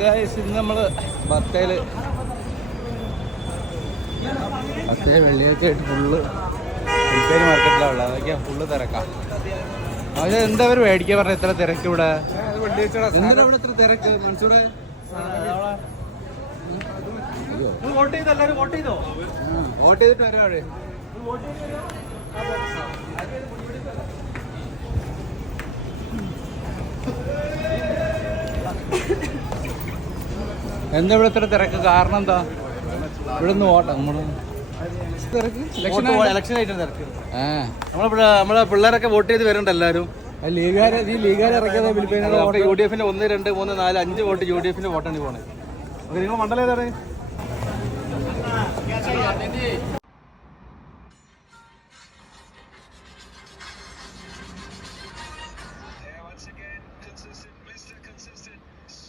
Guys ഇന്ന് നമ്മള് ബത്തേല് വെള്ളിയാഴ്ച ആയിട്ട് ഫുള്ള് ഉൾപ്പേരി മാർക്കറ്റിലാണ് ഉള്ളത്. അതൊക്കെയാ ഫുള്ള് തിരക്കാം. പക്ഷെ എന്താ അവർ മേടിക്കാൻ പറഞ്ഞ ഇത്ര തിരക്ക് ഇവിടെ? എന്തിനാ ഇവിടെ ഇത്ര തിരക്ക്? മൻസൂറെ വോട്ട് ചെയ്തിട്ട് ഒരാള് എന്താ ഇവിടെ ഇത്ര തിരക്ക്? കാരണം എന്താ? ഇവിടെ നിന്ന് വോട്ടാ നമ്മള് ഇലക്ഷൻ ആയിട്ട് തിരക്ക്. നമ്മളെ പിള്ളേരൊക്കെ വോട്ട് ചെയ്ത് വരുന്നുണ്ട് എല്ലാവരും. ലീഗുകാരെ ഇറക്കിയത് UDF 1, 2, 3, 4, 5 വോട്ട് UDF വോട്ടാണ് പോണേ. നിങ്ങൾ മണ്ഡലം ഏതാണ്?